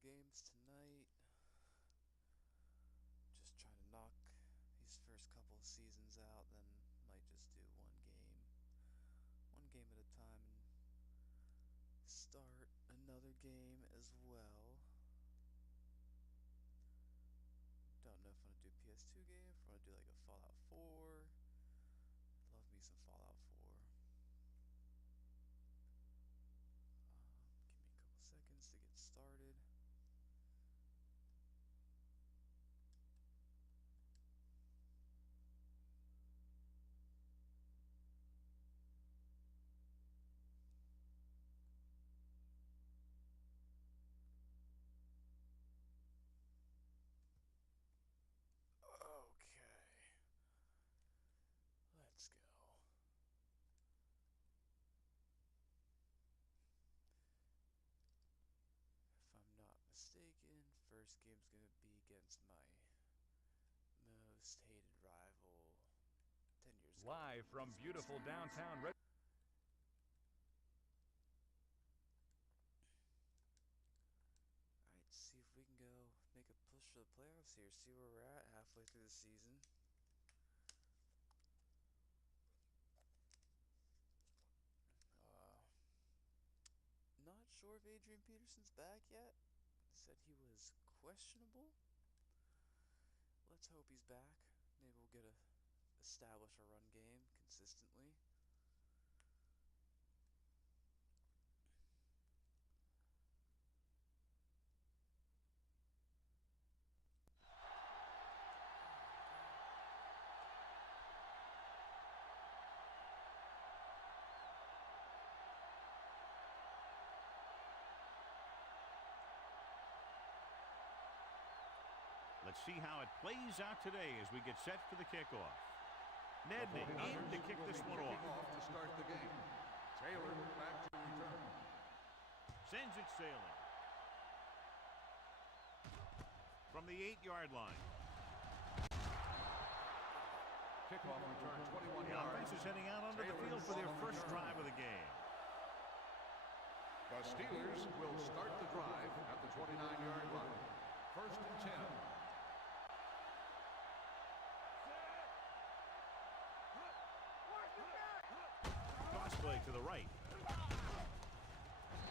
games tonight. Just trying to knock these first couple of seasons out, then might just do one game at a time, and start another game as well. Don't know if I'm gonna do PS2 game, if I'm gonna do like a Fallout 4. Love me some Fallout 4. Give me a couple seconds to get started. Okay, let's go. If I'm not mistaken, first game's gonna be against my most hated rival 10 years ago. Live from beautiful downtown Red. Alright, see if we can go make a push for the playoffs here, see where we're at halfway through the season. Not sure if Adrian Peterson's back yet. Said he was questionable. Let's hope he's back. Maybe we'll get establish a run game consistently. Let's see how it plays out today as we get set for the kickoff. Nedney in to kick this one off. To start the game. Taylor back to return. Sends it sailing. From the 8-yard line. Kickoff return 21 The yards. offense is heading out onto the field for their first drive of the game. The Steelers will start the drive at the 29-yard line. First and 10. Play to the right.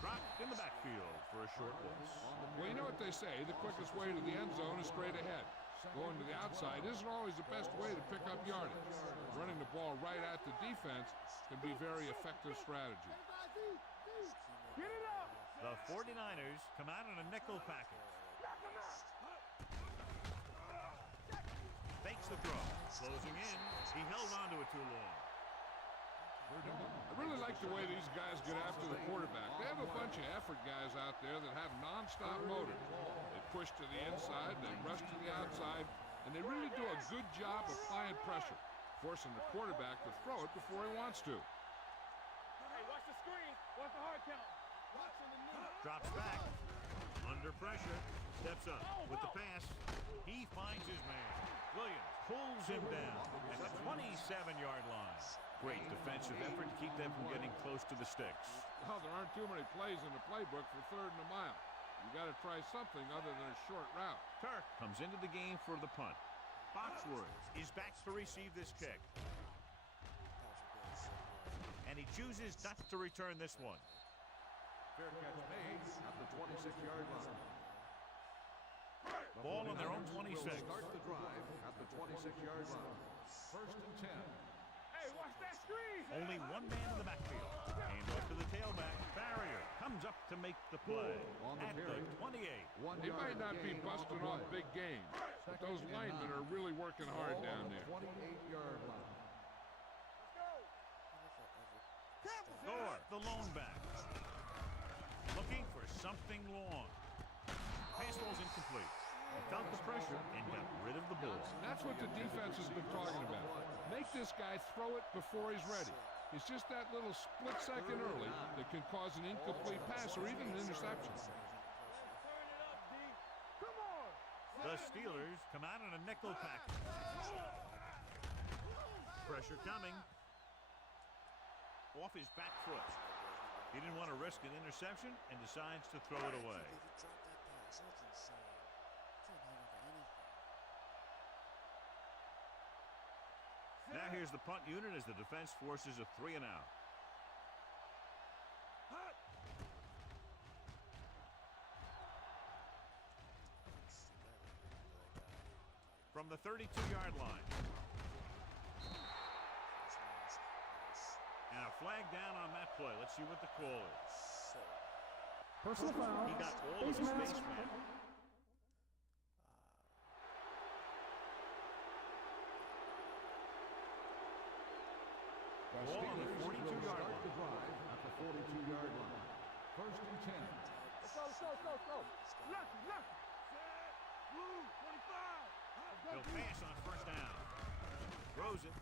Dropped in the backfield for a short loss. Well, you know what they say, the quickest way to the end zone is straight ahead. Going to the outside isn't always the best way to pick up yardage. Running the ball right at the defense can be a very effective strategy. The 49ers come out in a nickel package. Fakes the throw. Closing in. He held on to it too long. I really like the way these guys get after the quarterback. They have a bunch of effort guys out there that have non-stop motor. They push to the inside, they rush to the outside, and they really do a good job applying pressure, forcing the quarterback to throw it before he wants to. Hey, watch the screen. Watch the hard count. Watching the knee. Drops back. Under pressure. Steps up with the pass. He finds his man. Williams pulls him down at the 27-yard line. Great defensive effort to keep them from getting close to the sticks. Well, there aren't too many plays in the playbook for third and a mile. You got to try something other than a short route. Kirk comes into the game for the punt. Foxworth is back to receive this kick. And he chooses not to return this one. Fair catch made at the 26-yard line. Ball on their own 26. Will start the drive at the 26-yard line. First and 10. Hey, watch that screen. Only one man in the backfield. Hand off to the tailback. Barrier comes up to make the play at the 28. They might not be busting off big games, but those linemen are really working hard down there. 28-yard line. Thor, the lone back. Looking for something long. Pass ball's incomplete. He felt the pressure and got rid of the ball. That's what the defense has been talking about. Make this guy throw it before he's ready. It's just that little split second early that can cause an incomplete pass or even an interception. The Steelers come out in a nickel package. Pressure coming. Off his back foot. He didn't want to risk an interception and decides to throw it away. Now here's the punt unit as the defense forces a 3 and out. From the 32-yard line. And a flag down on that play. Let's see what the call is. Personal foul. He got all of his face man. Ball on the 42-yard line. At the 42-yard line. First and 10. Let's go, let's go, let's go, let's go. Lucky, lucky. Set. Blue, 25. He'll pass on first down. Throws it.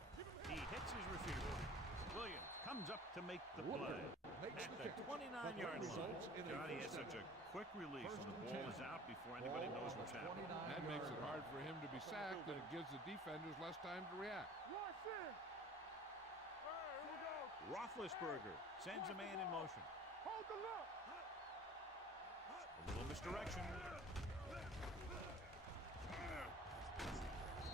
He hits his receiver. Williams comes up to make the play. At the 29-yard line. Johnny has such a quick release when the ball is out before anybody knows what's happening. That makes it hard for him to be sacked, and it gives the defenders less time to react. Watch in. All right, here we go. Roethlisberger sends a man in motion. Hold the look. A little misdirection.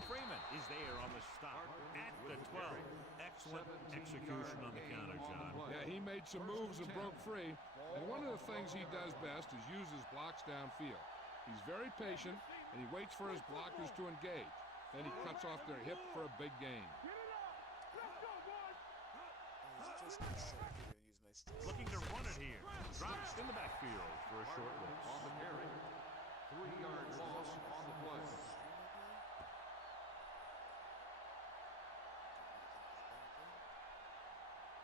Freeman is there on the stop at the 12. Excellent execution on the counter, John. Yeah, he made some moves and broke free. And one of the things he does best is use his blocks downfield. He's very patient, and he waits for his blockers to engage. Then he cuts off their hip for a big gain. Get it up. Let's go, boys. Looking to run it here. Drops in the backfield for a short loss. On the carry. 3-yard loss on the play.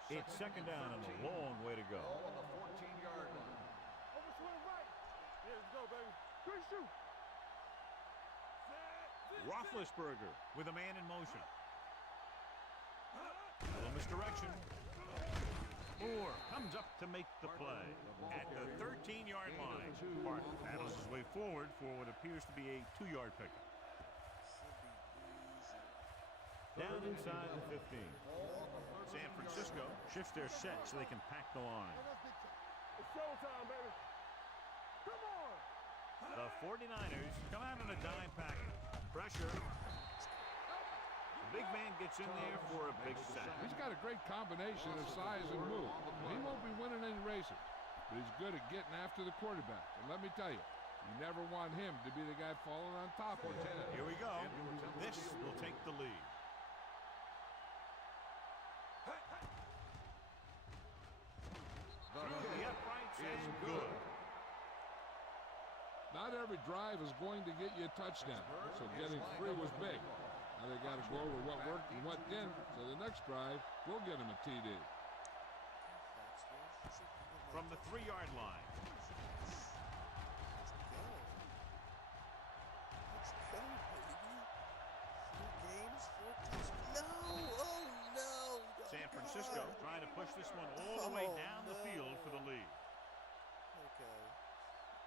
It's second down and a long way to go. Ball on the 14-yard line. Over swing right. Yeah, let's go, baby. Good shoot. Roethlisberger with a man in motion. A little misdirection. Moore comes up to make the play at the 13-yard line. Barton paddles his way forward for what appears to be a 2-yard pickup. Down inside the 15. San Francisco shifts their set so they can pack the line. It's showtime, baby. Come on. The 49ers come out in a dime package. Pressure. The big man gets in there for a big sack. He's got a great combination of size and move. He won't be winning any races, but he's good at getting after the quarterback. And let me tell you, you never want him to be the guy falling on top of him. Here we go. This will take the lead. The uprights and good. Not every drive is going to get you a touchdown, so getting free was big. Now they got to go over what worked and what didn't, so the next drive will get him a TD. From the 3-yard line. Let's go, baby. 4 games, 4 touchdowns. No! Oh, no! San Francisco trying to push this one all the way down the field for the lead. Okay.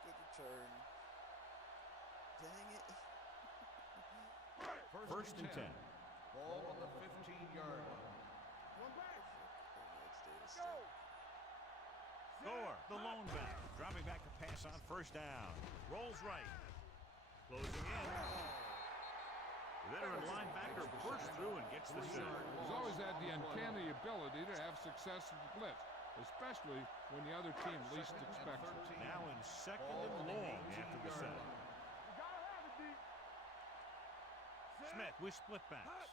Good return. Dang it. First and 10. Ball on the 15-yard line. One back. Let's Go. Thor, the lone back, dropping back to pass on first down. Rolls right. Closing in. The veteran linebacker bursts through and gets the sack. He's always had the uncanny ability to have success in the blitz, especially when the other team least expects it. Now in second and long after the sack. You gotta have it, D. Smith with split backs.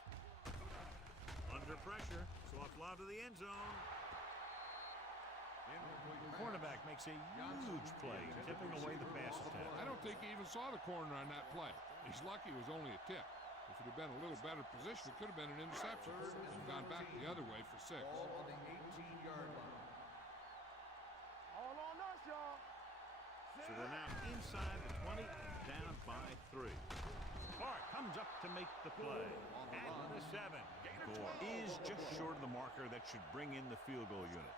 Under pressure. Soft lob to the end zone. Cornerback makes a huge play, tipping away the pass attempt. I don't think he even saw the corner on that play. He's lucky it was only a tip. If it had been a little better position, it could have been an interception. And gone back the other way for 6. Ball on the 18-yard line. All on us, y'all. So they're now inside the 20 and down by 3. Clark comes up to make the play at the 7. Gore is just short of the marker that should bring in the field goal unit.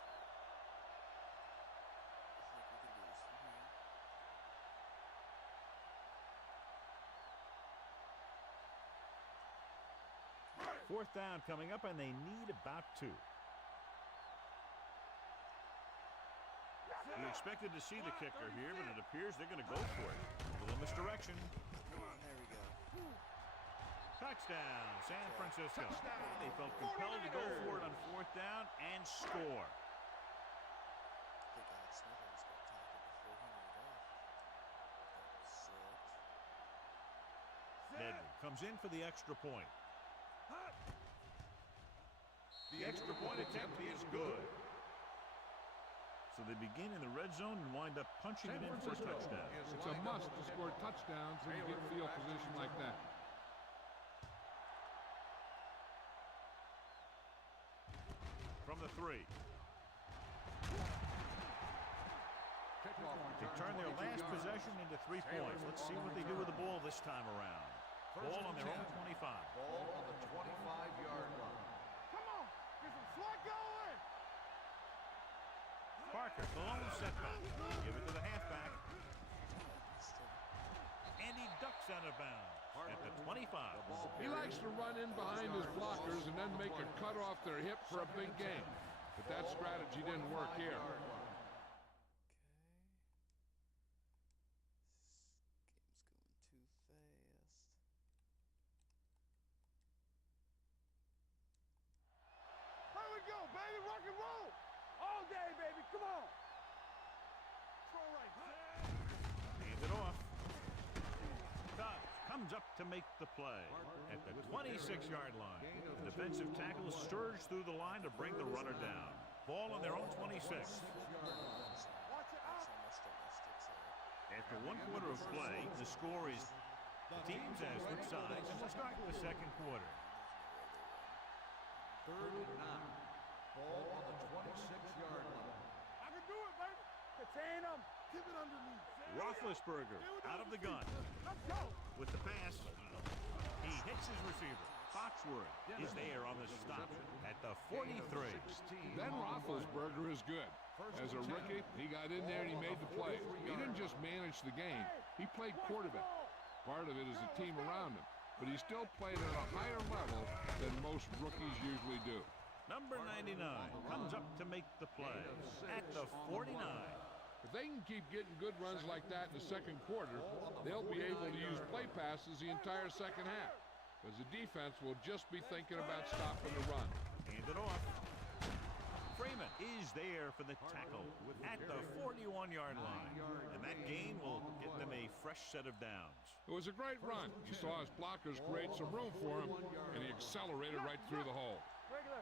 Fourth down coming up, and they need about 2. We expected to see the kicker here, but it appears they're going to go for it. A little misdirection. There we go. Touchdown, San Francisco. Touchdown, They felt compelled to go 49ers. for it on fourth down and score. I think Alex Smith almost got tackled before he made it off. That was sick. Madden comes in for the extra point. The extra point attempt is good. So they begin in the red zone and wind up punching it in for a touchdown. It's a must to score touchdowns when you get field position like that. From the 3. They turn their last possession into 3 points. Let's see what they do with the ball this time around. Ball on their own 25. Ball on the 25-yard line. Come on, get some swag going. Parker, the lone setback. Give it to the halfback. And he ducks out of bounds at the 25. He likes to run in behind his blockers and then make a cut off their hip for a big gain. But that strategy didn't work here. Okay. This game's going too fast. Here we go, baby. Rock and roll. All day, baby. Come on. Throw right. Hands it off. Dobbs comes up to make the play at the 26-yard line. The defensive tackle surged through the line to bring the runner down. Ball on their own 26. Watch it out. That's almost sticks out. After 1 quarter of play, the score is the teams have switched sides, and we'll start the second quarter. Third and 9. Ball on the 26-yard line. I can do it, baby. Contain him. Keep it underneath. Roethlisberger out of the gun Let's go. with the pass. He hits his receiver. Foxworth is there on the stop at the 43. Ben Roethlisberger is good. As a rookie, he got in there and he made the play. He didn't just manage the game, he played quarterback. Part of it is the team around him, but he still played at a higher level than most rookies usually do. Number 99 comes up to make the play at the 49. If they can keep getting good runs like that in the second quarter, they'll be able to use play passes the entire second half, because the defense will just be thinking about stopping the run. Hand it off. Freeman is there for the tackle at the 41-yard line. And that gain will get them a fresh set of downs. It was a great run. You saw his blockers create some room for him, and he accelerated right through the hole. Regular.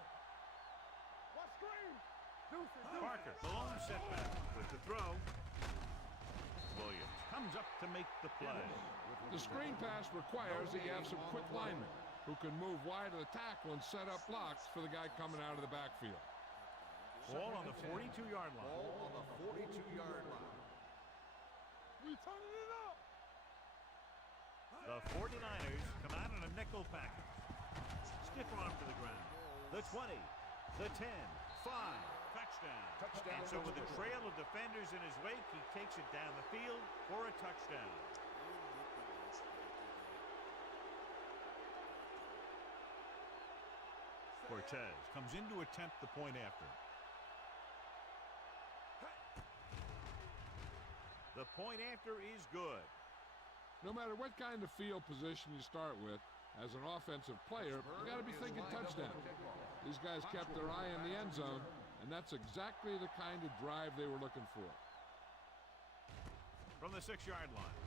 Watch screen. Deuces. Parker, the lone setback with the throw. Williams comes up to make the play. The screen pass requires that you have some quick linemen who can move wide of the tackle and set up blocks for the guy coming out of the backfield. Ball on the 42-yard line. Ball on the 42-yard line. We turning it up. The 49ers come out in a nickel package. Stiff arm to the ground. The 20, the 10, 5, touchdown. And so with a trail of defenders in his wake, he takes it down the field for a touchdown. Cortez comes in to attempt the point after. The point after is good. No matter what kind of field position you start with, as an offensive player, you got to be thinking touchdown. These guys kept their eye on the end zone, and that's exactly the kind of drive they were looking for. From the 6-yard line.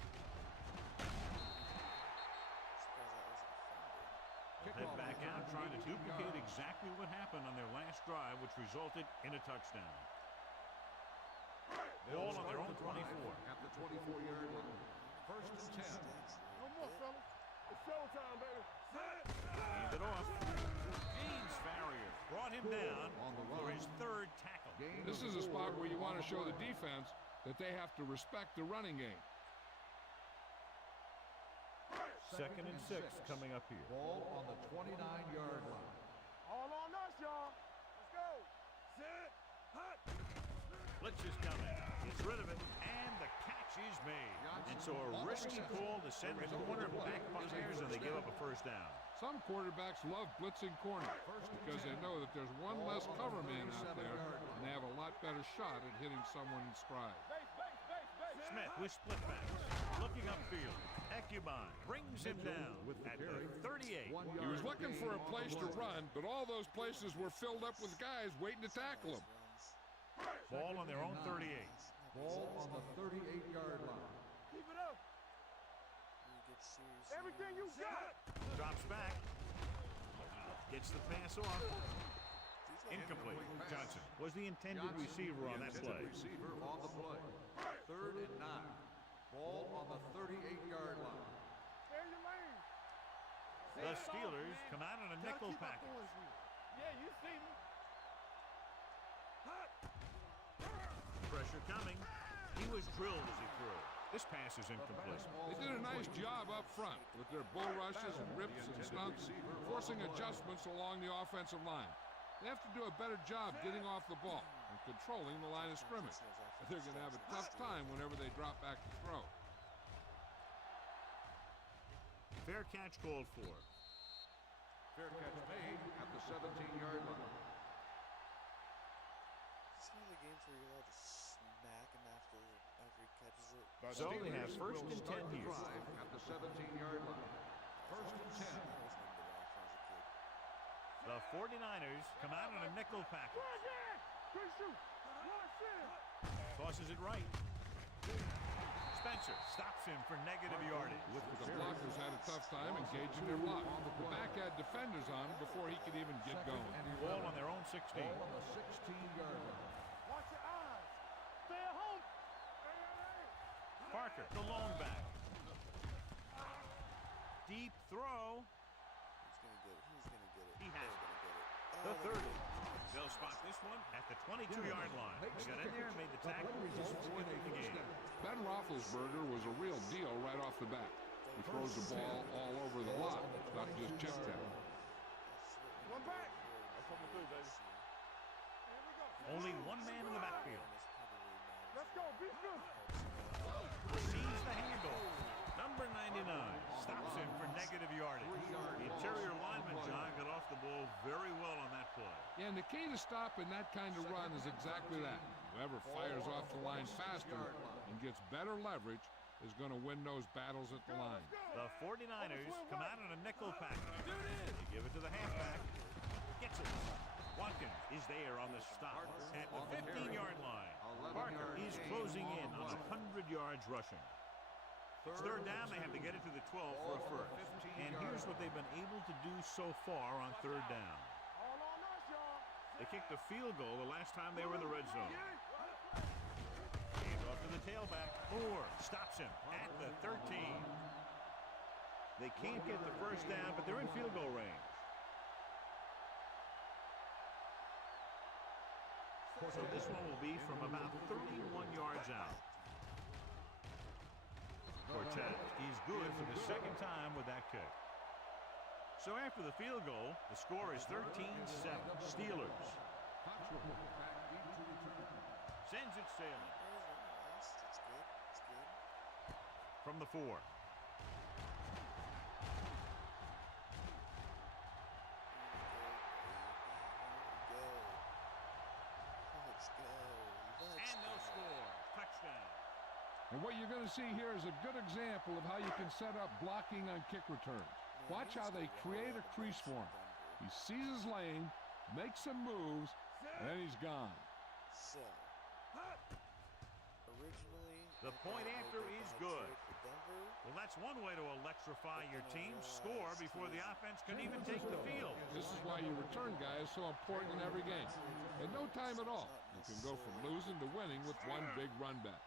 Head back out, trying to duplicate exactly what happened on their last drive, which resulted in a touchdown. Ball on their own 24. At the 24-yard line. First and 10. No more, fellas. It's showtime, baby. Hand it off. James Farrier brought him down for his third tackle. This is a spot where you want to show the defense that they have to respect the running game. Second and 6 coming up here. Ball on the 29-yard line. All on us, y'all. Let's go. Sit. Hot. Blitz is coming. Gets rid of it, and the catch is made. And so a risky call to send the corner back upstairs, and they give up a first down. Some quarterbacks love blitzing corner because they know that there's one less cover man out there, and they have a lot better shot at hitting someone in stride. Base, base, base, base. Smith with split backs. Looking upfield. Ekuban brings him down at the 38. He was looking for a place to run, but all those places were filled up with guys waiting to tackle him. Ball on their own 38. Ball on the 38-yard line. Keep it up. Everything you got. Drops back. Gets the pass off. Incomplete. Johnson was the intended receiver on that play. Receiver on the play. 3rd and 9. Ball on the 38-yard line. Stay in your lane. The Steelers come out in a nickel package. Yeah, you see me. Pressure coming. He was drilled as he threw. This pass is incomplete. They did a nice job up front with their bull rushes and rips and stunts, forcing adjustments along the offensive line. They have to do a better job getting off the ball and controlling the line of scrimmage. They're going to have a tough time whenever they drop back to throw. Fair catch called for. Fair catch made at the 17-yard line. It's one of the games where you're allowed to smack him after he catches it. So they have first and 10 here. Drive at the 17-yard line. 1st and 10. The 49ers come out in a nickel package. Good shoot. Tosses it right. Spencer stops him for negative yardage. The blockers had a tough time engaging their block. The back had defenders on him before he could even get going. Ball on their own 16. Ball on the 16-yard line. Watch your eyes. Stay at home. Parker, the lone back. Deep throw. He's gonna get it. He has it. They're The gonna get it. 30. They'll spot this one at the 22-yard line. He got in there and made the tackle and just won the game. Ben Roethlisberger was a real deal right off the bat. He throws the ball all over the lot, not just chip down. One back. That's what we do, baby. Here we go. Only one man in the backfield. Let's go. Beat good. Sees the handle. Number 99 stops him for negative yardage. The interior lineman, John, got off the ball very well on that play. Yeah, and the key to stopping that kind of run is exactly that. Whoever fires off the line faster and gets better leverage is going to win those battles at the line. The 49ers come out in a nickel package. They give it to the halfback. Gets it. Watkins is there on the stop at the 15-yard line. Parker is closing in on 100 yards rushing. It's 3rd down. They have to get it to the 12 for a first. And here's what they've been able to do so far on 3rd down. All on us, y'all. They kicked a field goal the last time they were in the red zone. Hand off to the tailback. Moore stops him at the 13. They can't get the first down, but they're in field goal range. So this one will be from about 31 yards out. Cortez is good for the 2nd time with that kick. So after the field goal, the score is 13-7. Steelers. Sends it sailing. That's good. That's good. From the 4. Let's go. And they'll score. Touchdown. And what you're going to see here is a good example of how you can set up blocking on kick returns. Watch how they create a crease for him. He sees his lane, makes some moves, and then he's gone. So, originally, The point after is good. Well, that's one way to electrify your team. Score before the offense can even take the field. This is why your return guy is so important in every game. In no time at all, you can go from losing to winning with one big run back.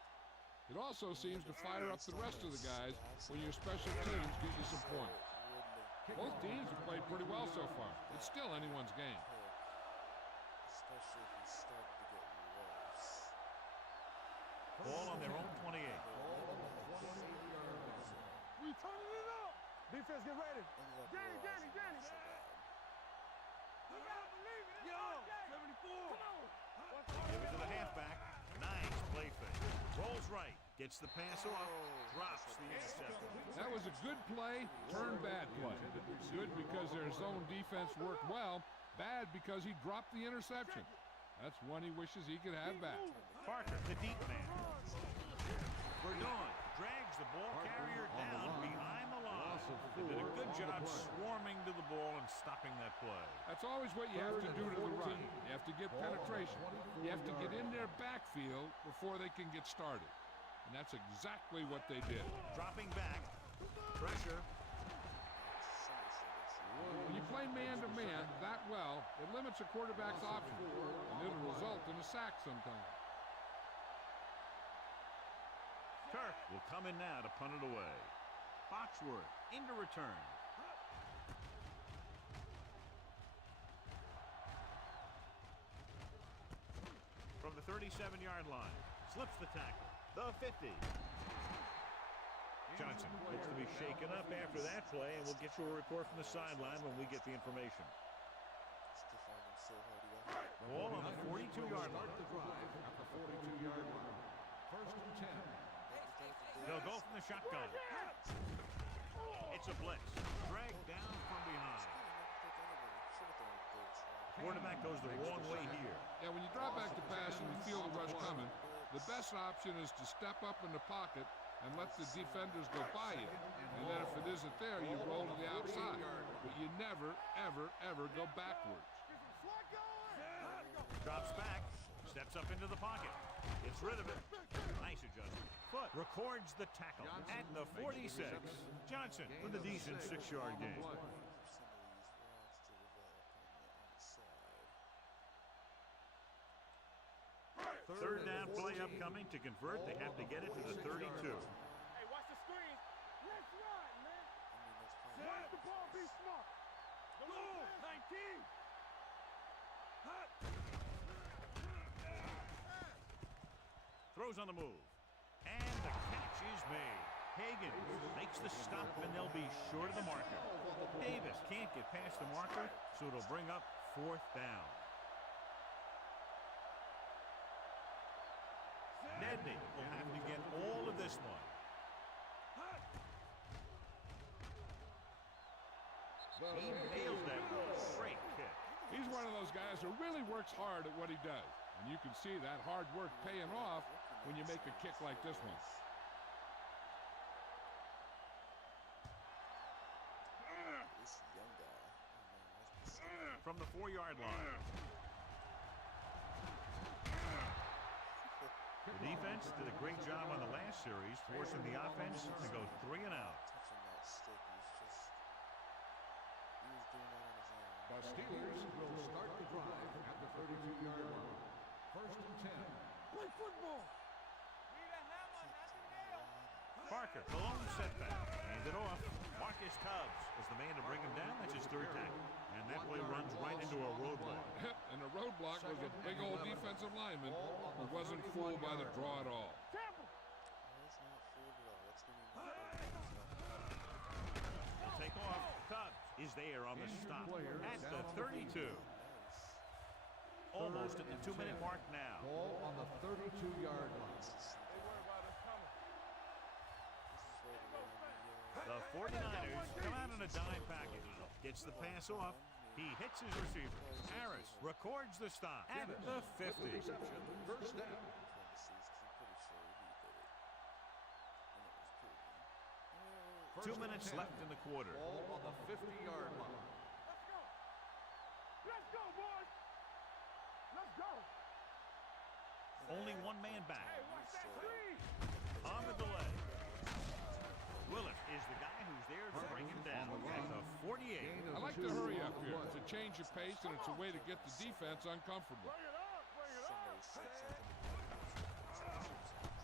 It also seems to fire up the rest of the guys when your special teams get you some points. Both teams have played pretty well so far. It's still anyone's game. Especially if he started to get worse. Ball on their own 28. We turning it up. Defense, get ready. Danny. You gotta believe it. Yo, 74. Come on. Give it to the halfback. Nice play fake. Rolls right. Gets the pass off. Drops the interception. That was a good play, turned bad play. Good because their zone defense worked well. Bad because he dropped the interception. That's one he wishes he could have back. Parker, the deep man. ball carrier down behind the line. They did a good job swarming to the ball and stopping that play. That's always what you have to do to the run. You have to get penetration. You have to get in their backfield before they can get started. And that's exactly what they did. Dropping back. Pressure. When you play man-to-man that well, it limits a quarterback's options, and it'll result in a sack sometimes. Kirk will come in now to punt it away. Foxworth into return. From the 37-yard line, slips the tackle. The 50. Johnson looks to be shaken up after that play, and we'll get you a report from the sideline when we get the information. Ball on the 42-yard line. Start the drive at the 42-yard line. First and 10. They'll go from the shotgun. It's a blitz. Dragged down from behind. Quarterback goes the wrong way here. Yeah, when you drop back to pass and you feel the rush coming, the best option is to step up in the pocket and let the defenders go by you. And then if it isn't there, you roll to the outside. But you never, ever, ever go backwards. Drops back. Steps up into the pocket. Gets rid of it. Nice adjustment. Foot records the tackle at the 46. Johnson with a decent 6-yard gain. Third down play upcoming. To convert, they have to get it to the 32. Hey, watch the screen. Let's run, man. Watch the ball, be smart. Move, 19. Throws on the move. And the catch is made. Hagan makes the stop, and they'll be short of the marker. Davis can't get past the marker, so it'll bring up 4th down. Nedney will have to get all of this one. He nails that ball. Great kick. He's one of those guys who really works hard at what he does. And you can see that hard work paying off when you make a kick like this one. This young guy. From the 4-yard line. The defense did a great job on the last series, forcing the offense to go 3 and out. Touching that stick, he was doing that on his own. The Steelers will start the drive at the 32-yard line. First and 10. Play football. Parker, the lone setback. Hand it off. Marcus Tubbs is the man to bring him down. That's his 3rd tackle. And that play runs right into a roadblock. And the roadblock was a big old defensive lineman who wasn't fooled by the draw at all. That's not fooled at all. That's going to be He'll take off. Tubbs is there on the stop at the 32. Almost at the 2-minute mark now. Ball on the 32-yard line. The 49ers come out in a dime package. Gets the pass off. He hits his receiver. Harris records the stop at the 50. First down. 2 minutes left in the quarter. Ball on the 50-yard line. Let's go, boys. Let's go. Only one man back. Hey, watch that screen. On the delay. Willett is the guy who's there to bring him down at the 48. I like to hurry up here. It's a change of pace, and it's a way to get the defense uncomfortable. Bring it up, bring it up.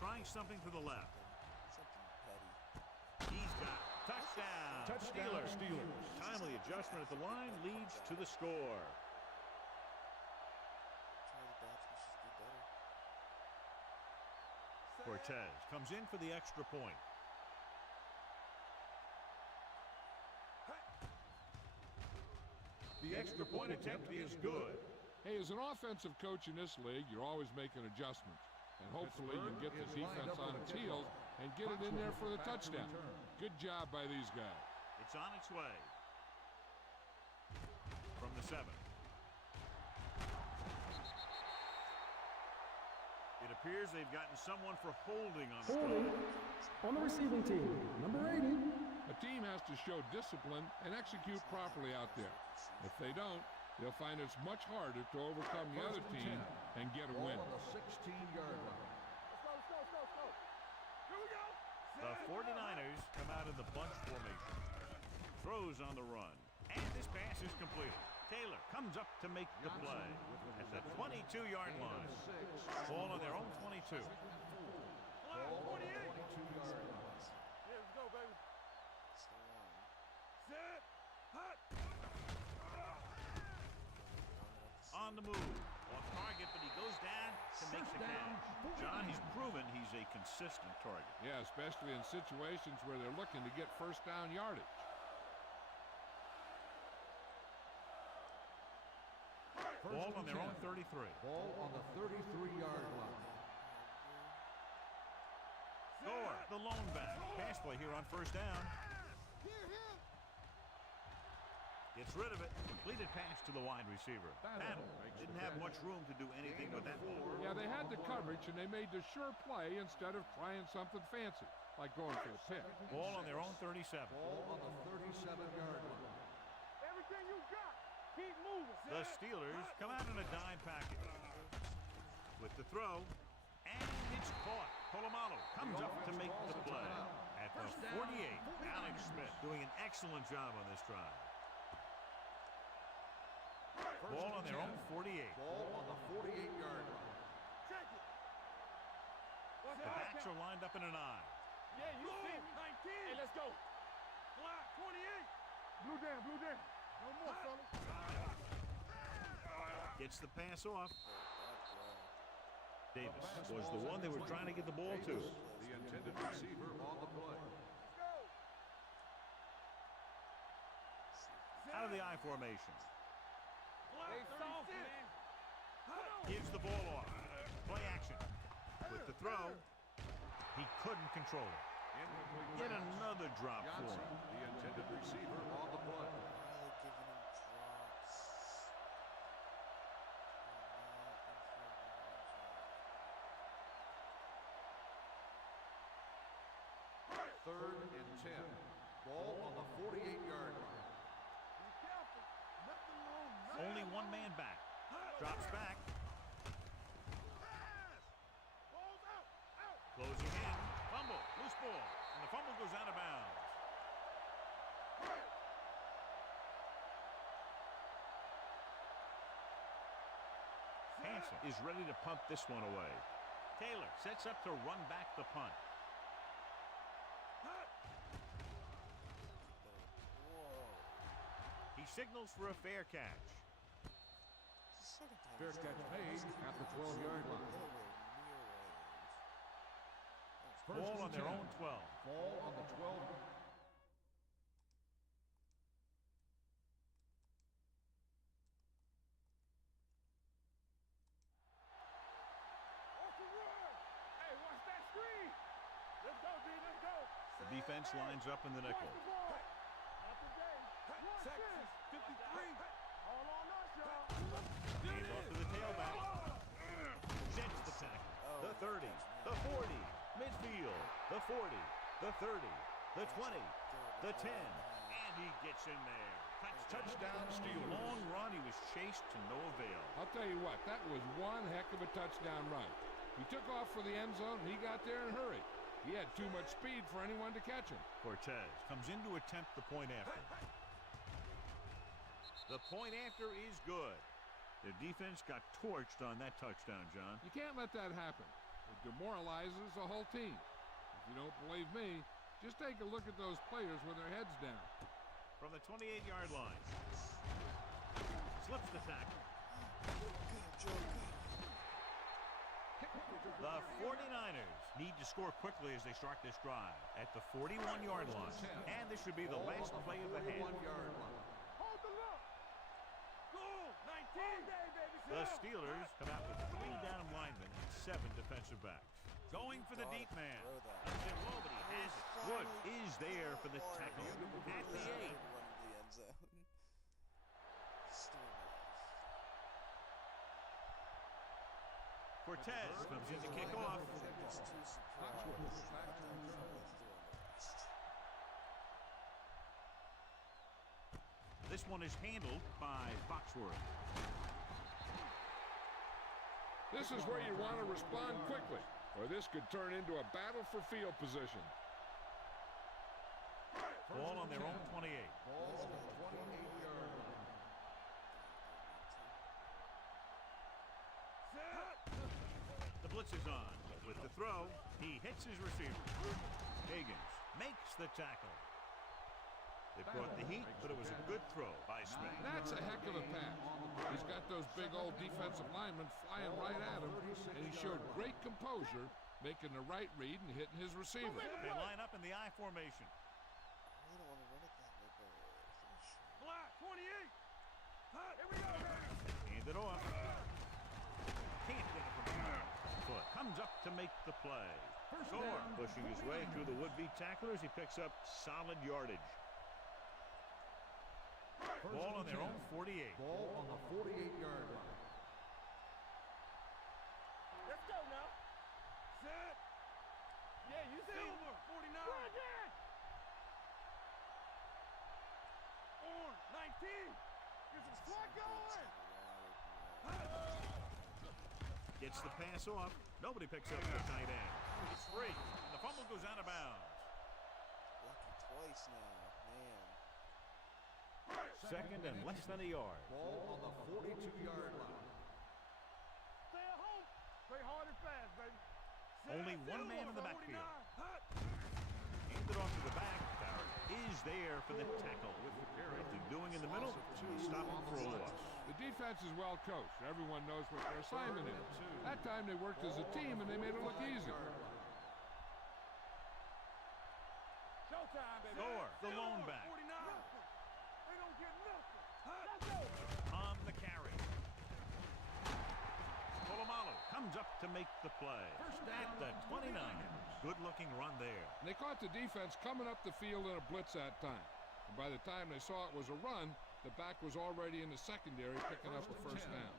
Trying something to the left. something petty. He's got it. Touchdown. Touchdown, Steelers. Timely adjustment at the line leads to the score. Try the bats, we should do better. Cortez comes in for the extra point. The extra point attempt is good. Hey, as an offensive coach in this league, you're always making adjustments. And hopefully you can get the defense on its heels and get it in there for the touchdown. Good job by these guys. It's on its way. From the 7. It It appears they've gotten someone for holding on the Holding play. on the receiving team. Number 80. A team has to show discipline and execute properly out there. If they don't, they'll find it's much harder to overcome the other team and get a win. Ball on the 16-yard line. Let's go. Here we go. The 49ers come out in the bunch formation. Throws on the run. And this pass is completed. Taylor comes up to make the play at the 22-yard line. Ball on their own 22. Ball on the 22-yard line. Yeah, let's go, baby. Set. Hot. On the move. Off target, but he goes down to make the catch. John, he's proven he's a consistent target. Yeah, especially in situations where they're looking to get first down yardage. Ball on their own 33. Ball on the 33-yard line. Gore, the lone back. Pass play here on first down. Gets rid of it. Completed pass to the wide receiver. Madden didn't have much room to do anything with that ball. Yeah, they had the coverage, and they made the sure play instead of trying something fancy, like going for a pick. Ball on their own 37. Ball on the 37-yard line. Everything you got. Keep moving. The Steelers come out in a dime package. With the throw, and it's caught. Polamalu comes up to make the play. At the 48, Alex Smith doing an excellent job on this drive. Ball on their own 48. Ball on the 48-yard line. Check it. The backs are lined up in an eye. Yeah, you see. 19. Hey, let's go. Block. 28. Blue down. No more, fella. Gets the pass off. Davis was the one they were trying to get the ball to. The intended receiver on the play. Out of the I formation. Stay soft, man. Gives the ball off. Play action. With the throw, he couldn't control it. Get another drop for Johnson, him. the intended receiver on the play. Third and 10. Ball on the 48-yard line. Be careful. Nothing wrong. Only one man back. Drops back. Balls out. Closing in. Fumble. Loose ball. And the fumble goes out of bounds. Hanson is ready to punt this one away. Taylor sets up to run back the punt. He signals for a fair catch. Fair catch made at the 12-yard line. Ball on their own 12. Ball on the 12. Off the run. Hey, watch that screen. Let's go, D. Let's go. The defense lines up in the nickel. Watch the ball. Out the game. Watch this. 53. All on us, y'all. Hands off to the tailback. Sets the tackle. The 30, the 40, midfield, the 40, the 30, the 20, the 10, and he gets in there. Touchdown, Steelers. Long run, he was chased to no avail. I'll tell you what, that was one heck of a touchdown run. He took off for the end zone, and he got there in a hurry. He had too much speed for anyone to catch him. Cortez comes in to attempt the point after. The point after is good. Their defense got torched on that touchdown, John. You can't let that happen. It demoralizes the whole team. If you don't believe me, just take a look at those players with their heads down. From the 28-yard line. Slips the tackle. The 49ers need to score quickly as they start this drive at the 41-yard line. And this should be the last play of the half. 41-yard line. Hold the look. Go. 19. Day, baby. The Steelers come out with 3 down linemen and 7 defensive backs. Going for the deep man. Until nobody has it. Wood is there for the tackle at the 8. Cortez comes in to kick off. This one is handled by Foxworth. This is where you want to respond quickly, or this could turn into a battle for field position. Ball on their own 28. Ball on the 28-yard line. The blitz is on. With the throw, he hits his receiver. Higgins makes the tackle. It brought the heat, but it was a good throw by Smith. That's a heck of a pass. He's got those big old defensive linemen flying right at him, and he showed great composure, making the right read and hitting his receiver. They line up in the I formation. I don't want to run it that way, but Black, 28. Here we go, Hand it off. Can't get it from behind. Foot comes up to make the play. Gore pushing his way through the would-be tacklers. He picks up solid yardage. Ball on their own 48. Ball on the 48-yard line. Let's go now. Set. Yeah, you see. Silver, 49. Orange, 19. Get some slack going. Gets the pass off. Nobody picks up the tight end. It's free. And the fumble goes out of bounds. lucky twice now, man. Second and less than a yard. Ball on the 42-yard line. Stay at home. Play hard and fast, baby. Only one man in the backfield. Handed off to the back. Barrett is there for the tackle. Nothing doing in the middle. Stop him for a loss. The defense is well coached. Everyone knows what their assignment is. That time they worked as a team and they made it look easy. Showtime, baby. Gore, the lone back. 49. They don't get nothing. Let's go. On the carry. Polamalu comes up to make the play. First at the 29. Good-looking run there. And they caught the defense coming up the field in a blitz that time. And by the time they saw it was a run, the back was already in the secondary picking up a first down.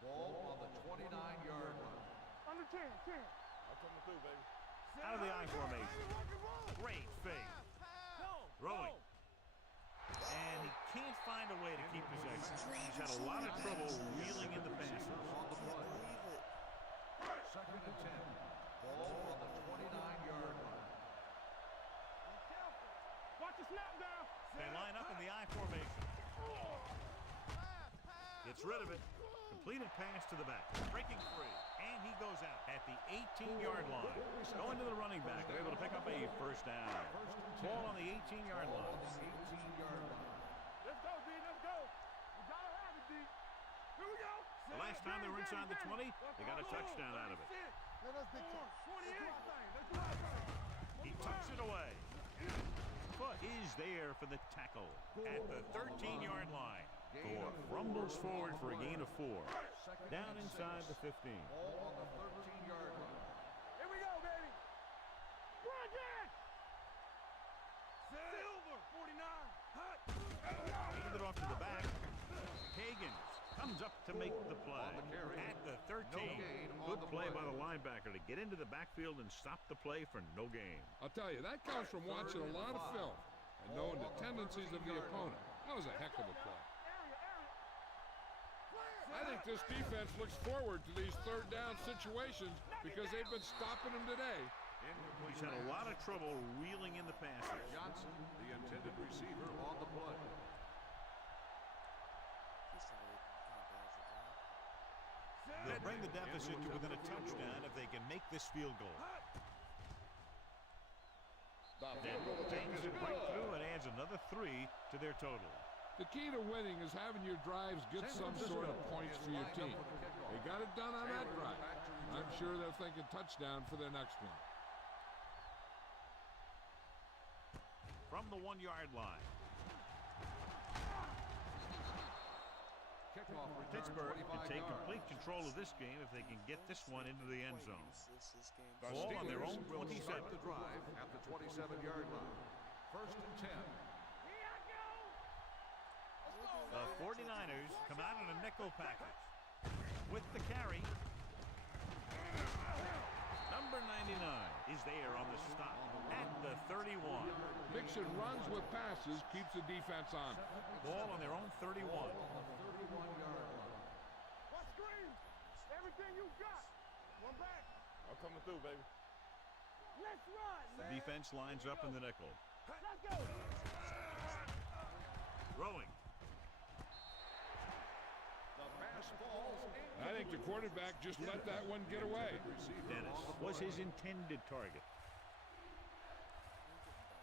Ball on the 29-yard line. Under 10, 10. I'll come through, baby. Out of the I formation. Great fake. Throwing. And he can't find a way to keep his exit. He's had a lot of trouble reeling in the passes. On the play. Second and 10. Ball on the 29-yard line. Watch the snap down. They line up in the I formation. Gets rid of it. Completed pass to the back. Breaking free. And he goes out at the 18-yard line. Going to the running back. They're able to pick up a first down. Ball on the 18-yard line. 18-yard line. Let's go, D. Let's go. We gotta have it, D. Here we go. The last time they were inside the 20, they got a touchdown out of it. Let us big 28. Let's do our thing. He tucks it away. Foot is there for the tackle at the 13-yard line. Gore rumbles forward for a gain of 4. Down inside the 15. Ball on the 13-yard line. Here we go, baby. Project. Silver, 49. Handed off to the back. Higgins comes up to make the play at the 13. Good play by the linebacker to get into the backfield and stop the play for no gain. I'll tell you, that comes from watching a lot of film and knowing the tendencies of the opponent. That was a heck of a play. I think this defense looks forward to these third down situations because they've been stopping them today. He's had a lot of trouble reeling in the passes. Johnson, the intended receiver, on the play. They'll bring the deficit to within a touchdown if they can make this field goal. That bangs it right through and adds another 3 to their total. The key to winning is having your drives get some sort of points for your team. They got it done on that drive. I'm sure they're thinking touchdown for their next one. From the 1-yard line. Kickoff return, Pittsburgh can 25 take yards. complete control of this game if they can get this one into the end zone. This game. The Ball on their own Steelers will 27. start the drive at the 27-yard line. First and 10. The 49ers come out in a nickel package. With the carry, Number 99 is there on the stop at the 31. Mixing runs with passes keeps the defense on. Ball on their own 31. Watch screen. Everything you got. One back. I'm coming through, baby. Let's run, man. Defense lines up in the nickel. Let's go. Throwing. The pass falls. I think the quarterback just let that one get away. Dennis was his intended target.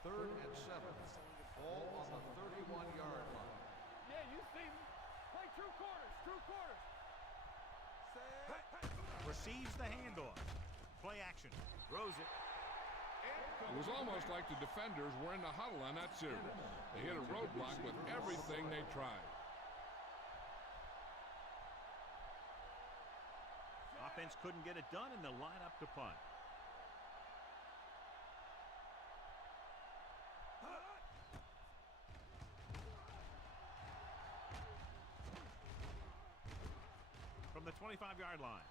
3rd and 7. Ball on the 31-yard line. Yeah, you see me. Play true quarters. True quarters. Receives the handoff. Play action. Throws it. It was almost like the defenders were in the huddle on that series. They hit a roadblock with everything they tried. Offense couldn't get it done, and they'll line up to punt. From the 25-yard line.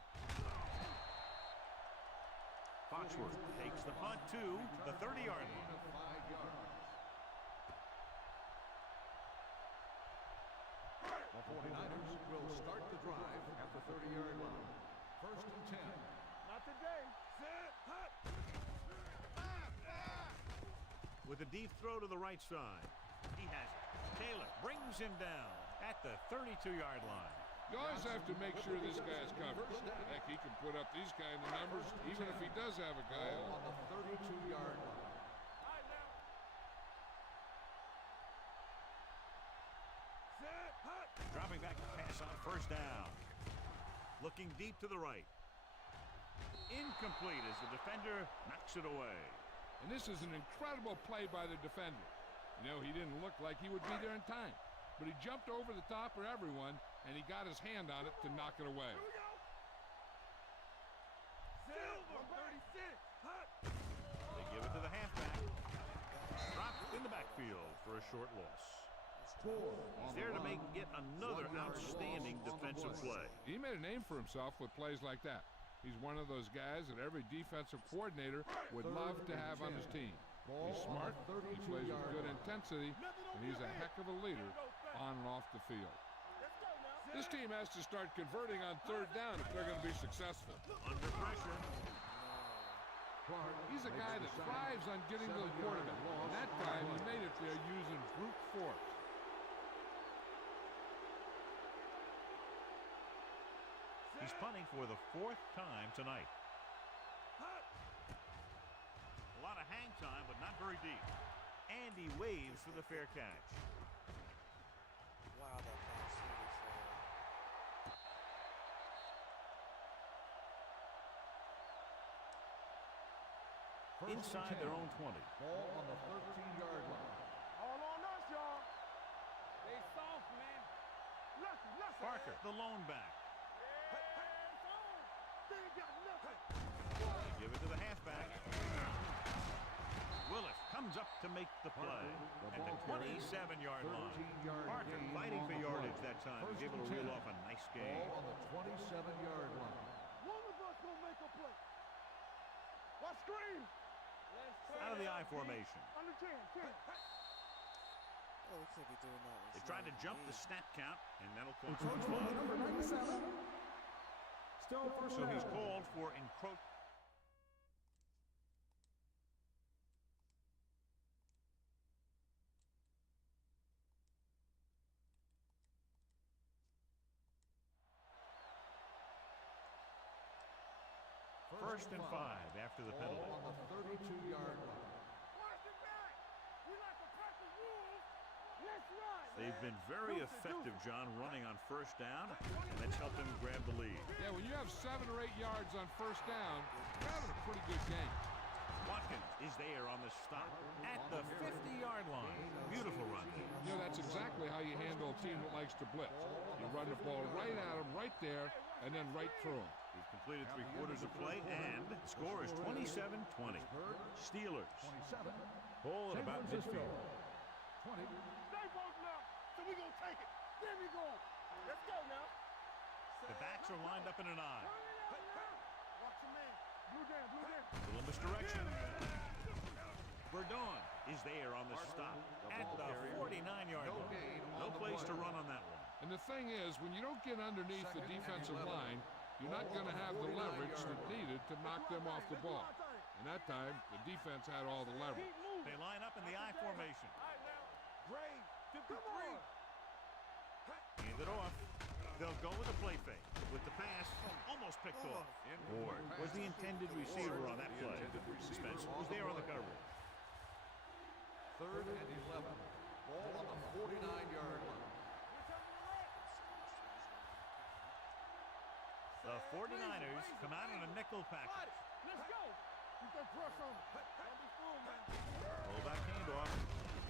Foxworth takes the punt to the 30-yard line. 5 yards. The 49ers will start the drive at the 30-yard line. 1st and 10. Not today. Set. Hut. With a deep throw to the right side. He has it. Taylor brings him down at the 32-yard line. You always have to make sure this guy's covered. Heck, he can put up these kind of numbers even if he does have a guy Ball on. on the 32-yard line. All right, now. Set. Hut. Dropping back to pass on 1st down. Looking deep to the right. Incomplete as the defender knocks it away. And this is an incredible play by the defender. You know, he didn't look like he would be there in time, but he jumped over the top of everyone, and he got his hand on it to knock it away. Here we go. Silver. 36. Hut. They give it to the halfback. Dropped in the backfield for a short loss. He's there to make it another outstanding defensive play. He made a name for himself with plays like that. He's one of those guys that every defensive coordinator would love to have on his team. He's smart, he plays with good intensity, and he's a heck of a leader on and off the field. Let's go now. This team has to start converting on 3rd down if they're going to be successful. Under pressure. He's a guy that thrives on getting to the quarterback, and that time he made it there using brute force. He's punting for the 4th time tonight. A lot of hang time, but not very deep. And he waves for the fair catch. Wow, that pass really far. Inside their own 20. Ball on the 13-yard line. All on us, y'all. They soft, man. Lucky. Parker, the lone back. They ain't got nothing. They give it to the halfback. Willis comes up to make the play at the 27-yard line. Parker fighting for yardage that time. He's able to reel off a nice game. Ball on the 27-yard line. One of us gonna make a play. Watch screen. Out of the I formation. Under 10. Oh, we can't be doing that. They tried to jump the snap count, and that'll cost them. Encroachment number 97. Still first So he's down. called for encroachment. First and 5 after the penalty. Ball on the 32-yard line. Watch it back. We like to practice rules. Let's run. They've been very effective, John, running on 1st down, and that's helped them grab the lead. Yeah, when you have 7 or 8 yards on 1st down, you're having a pretty good game. Watkins is there on the stop at the 50-yard line. Beautiful run. You know, that's exactly how you handle a team that likes to blitz. You run the ball right at them, right there, and then right through them. We've completed 3/4 of play, and the score is 27-20. Steelers. 27. Ball at about midfield. 20. Stay bolting up. So we gonna take it. There we go. Let's go now. The backs are lined up in an I. Turn it up now. Watch Little misdirection. Verdon is there on the stop at the 49-yard line. No place to run on that one. And the thing is, when you don't get underneath the defensive line, you're not going to have the leverage that's needed to knock them off the ball. And that time, the defense had all the leverage. They line up in the I formation. Hand it off. They'll go with a play fake. With the pass, almost picked off. Ward was the intended receiver on that play. Spencer was there on the coverage. 3rd and 11. Ball on the 49-yard line. The 49ers come out in a nickel package. Let's go. Keep that pressure on. Don't be fooled, man. Fullback handoff.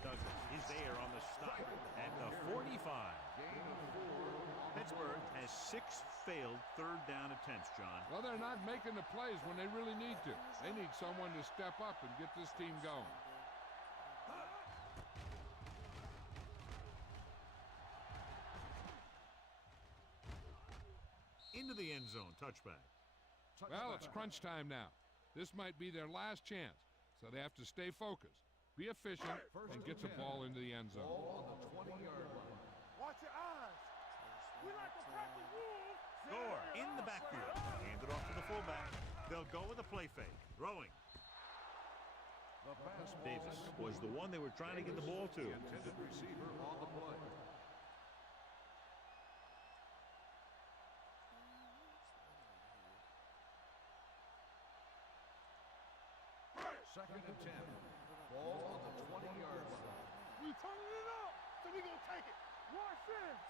Douglas is there on the stop at the 45. Gain of 4. Pittsburgh has 6 failed third down attempts, John. Well, they're not making the plays when they really need to. They need someone to step up and get this team going. Into the end zone, touchback. Well, it's crunch time now. This might be their last chance, so they have to stay focused, be efficient, and get the ball into the end zone. Ball on the 20-yard line. Watch your eyes. We like to practice rules. Gore in the backfield. Hand it off to the fullback. They'll go with a play fake. Throwing. The pass ball Davis was the one they were trying to get the ball to. the intended receiver on the play. Second and 10. Ball on the 20-yard line. We turning it up, so we gonna take it. Watch this.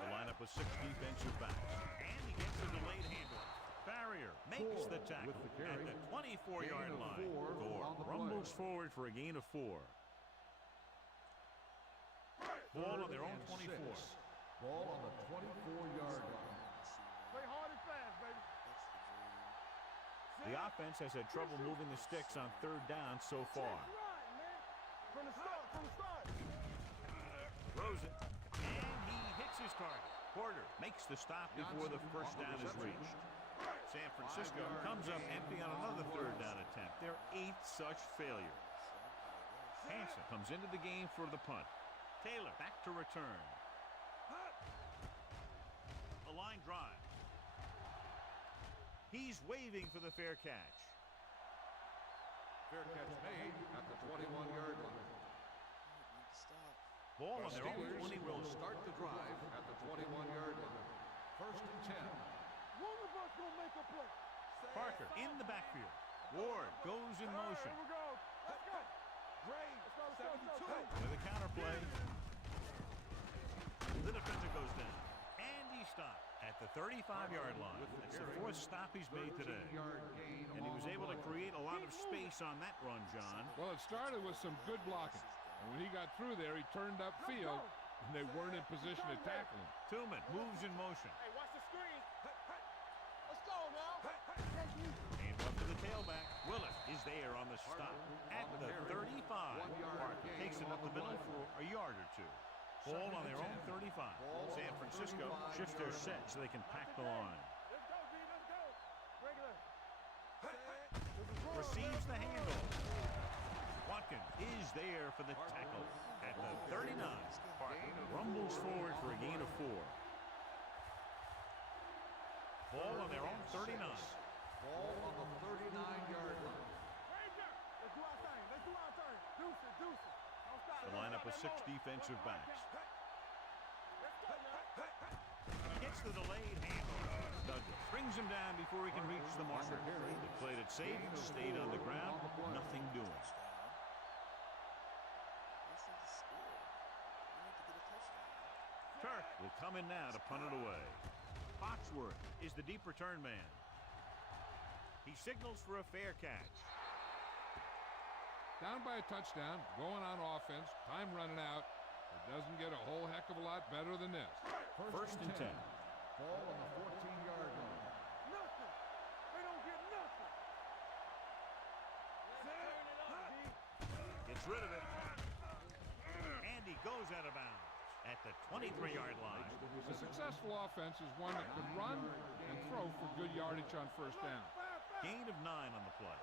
The lineup with 6 defensive backs. And he gets a delayed handoff. Barrier makes the tackle at the 24-yard line. Gore rumbles forward for a gain of 4. Ball on their own 24. Ball on the 24-yard line. Play hard and fast, baby. The offense has had trouble moving the sticks on third down so far. Right, man. From the start. Throws it. And he hits his target. Porter makes the stop before the first down is reached. San Francisco comes up empty on another third down attempt. Their 8th such failure. Hansen comes into the game for the punt. Taylor back to return. A line drive. He's waving for the fair catch. Fair catch made at the 21-yard line. Ball on their own Steelers 21. will start the drive at the 21-yard line. 1st and 10. One of us gonna make a play. Parker in the backfield. Ward goes in motion. Here we go. Let's go. Graves, let's go. With a counter play. The defender goes down. And he stopped at the 35-yard line. That's the 4th stop he's made today. 13-yard gain And he was along able the to play. create a lot of space on that run, John. Well, it started with some good blocking. And when he got through there, he turned upfield, and they weren't in position to tackle him. Tillman moves in motion. Hey, watch the screen. Let's go now. And up to the tailback. Willis is there on the stop at the 35. 1-yard Parker gain takes it up the middle for a yard or 2. Ball on their own 35. San Francisco shifts their set so they can pack the line. Let's go, B. Let's go. Regular. Receives the handoff. Watkins is there for the tackle at the 39. Parker rumbles forward for a gain of 4. Ball on their own 39. Ball on the 39-yard line. Ranger, let's do our thing. Deuce it. Don't stop. The lineup with 6 defensive backs. Let's go now. He gets the delayed handoff. Douglas brings him down before he can reach the marker. They played it safe, stayed on the ground, nothing doing. Turk will come in now to punt it away. Foxworth is the deep return man. He signals for a fair catch. Down by a touchdown, going on offense, time running out. It doesn't get a whole heck of a lot better than this. First and 10. Ball on the 14-yard line. Nothing. They don't get nothing. Turn it up, D. Gets rid of it. And he goes out of bounds at the 23-yard line. A successful offense is one that can run and throw for good yardage on first down. Gain of 9 on the play.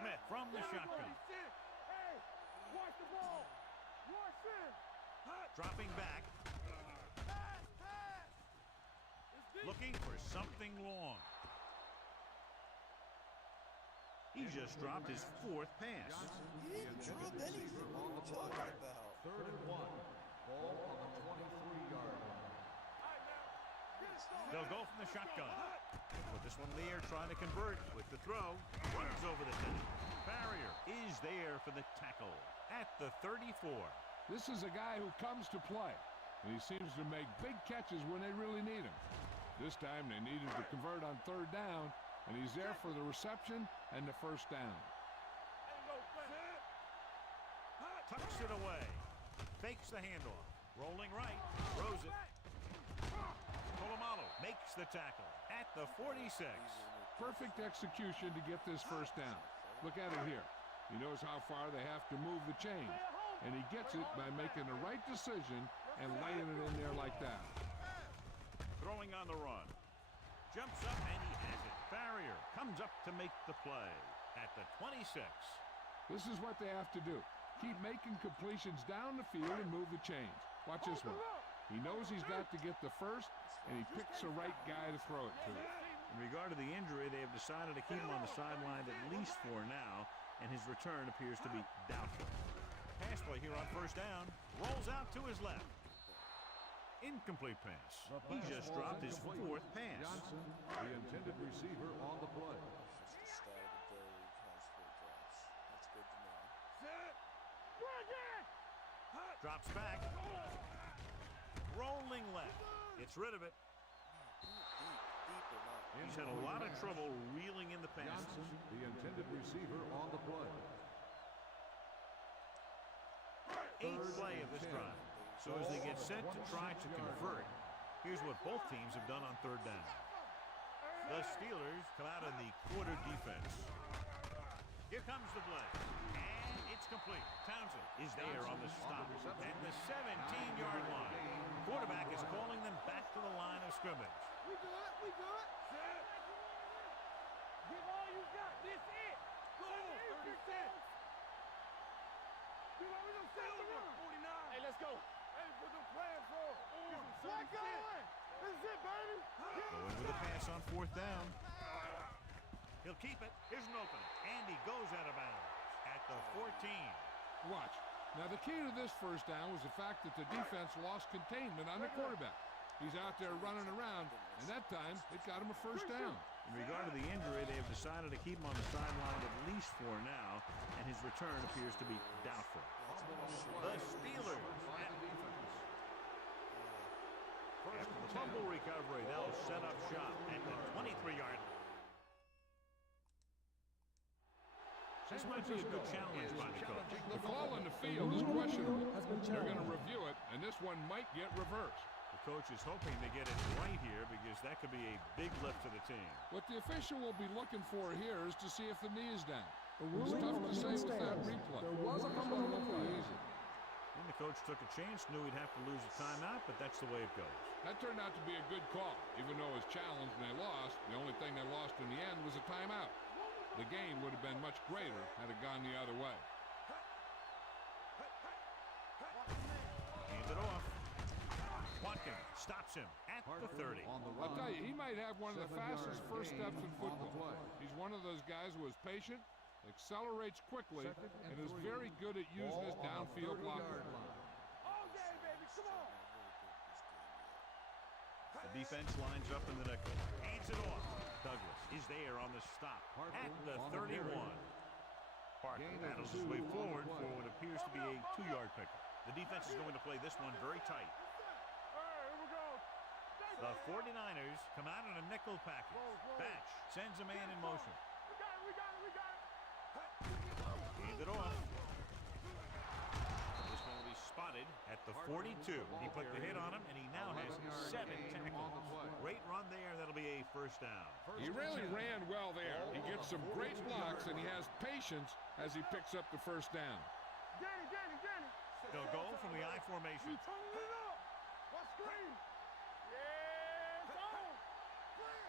Smith from the shotgun. Hey, watch the ball. Watch him. Dropping back. Looking for something long. He just dropped his 4th pass. He didn't drop anything. What are you talking about? 3rd and 1. Ball on the 23-yard line. They'll go from the shotgun. Put this one in the air, trying to convert with the throw. Runs over the finish. Barrier is there for the tackle at the 34. This is a guy who comes to play, and he seems to make big catches when they really need him. This time they needed to convert on 3rd down, and he's there for the reception and the 1st down. Tucks it away. Fakes the handoff. Rolling right. Throws it. Polamalu makes the tackle at the 46. Perfect execution to get this 1st down. Look at it here. He knows how far they have to move the chains, and he gets it by making the right decision and laying it in there like that. Throwing on the run. Jumps up and he has it. Barrier comes up to make the play at the 26. This is what they have to do. Keep making completions down the field and move the chains. Watch this one. He knows he's got to get the 1st, and he picks the right guy to throw it to. In regard to the injury, they have decided to keep him on the sideline at least for now, and his return appears to be doubtful. Pass play here on 1st down. Rolls out to his left. Incomplete pass. He just dropped his 4th pass. Johnson, the intended receiver on the play. Just the start of the day has 4 drops. That's good to know. Drops back. Rolling left. Gets rid of it. Deep or not. He's had a lot of trouble reeling in the pass. Johnson, the intended receiver on the play. 8th play of this drive. So as they get set to try to convert, here's what both teams have done on 3rd down. The Steelers come out in the quarter defense. Here comes the play. And it's complete. Townsend is there on the stop at the 17-yard line. Quarterback is calling them back to the line of scrimmage. We good. We good. Give all you got. This it. Go. 30 cents. Hey, let's go. Hey, put them plans on. Let go. This is it, baby. Going with a pass on 4th down. He'll keep it. Here's an opening. And he goes out of bounds at the 14. Watch. Now, the key to this 1st down was the fact that the defense lost containment on the quarterback. He's out there running around, and that time it got him a 1st down. In regard to the injury, they have decided to keep him on the sideline at least for now, and his return appears to be doubtful. The Steelers. After the fumble recovery, they'll set up shop at the 23-yard line. This might be a good challenge by the coach. The call on the field is questionable. They're going to review it, and this one might get reversed. The coach is hoping to get it right here because that could be a big lift to the team. What the official will be looking for here is to see if the knee is down. It's tough to say with that replay. There was a fumble on the play. And the coach took a chance, knew he'd have to lose a timeout, but that's the way it goes. That turned out to be a good call. Even though it was challenged and they lost, the only thing they lost in the end was a timeout. The gain would have been much greater had it gone the other way. Hands it off. Watkins stops him at the 30. I'll tell you, he might have one of the fastest first steps in football. He's one of those guys who is patient, accelerates quickly, and is very good at using his downfield blocker. All day, baby. Come on. The defense lines up in the nickel. Hands it off. Douglas is there on the stop at the 31. Parker battles his way forward for what appears to be a 2-yard pickup. The defense is going to play this one very tight. Here we go. The 49ers come out in a nickel package. Batch sends a man in motion. We got it. We got it. We got it. Hand it off. This one will be spotted at the 42. He put the hit on him, and he now has 7 tackles. Great run there. That'll be a 1st down. He really ran well there. He gets some great blocks, and he has patience as he picks up the 1st down. Danny. They'll go from the I formation. We turning it up. What screen? Yes, on. Clear.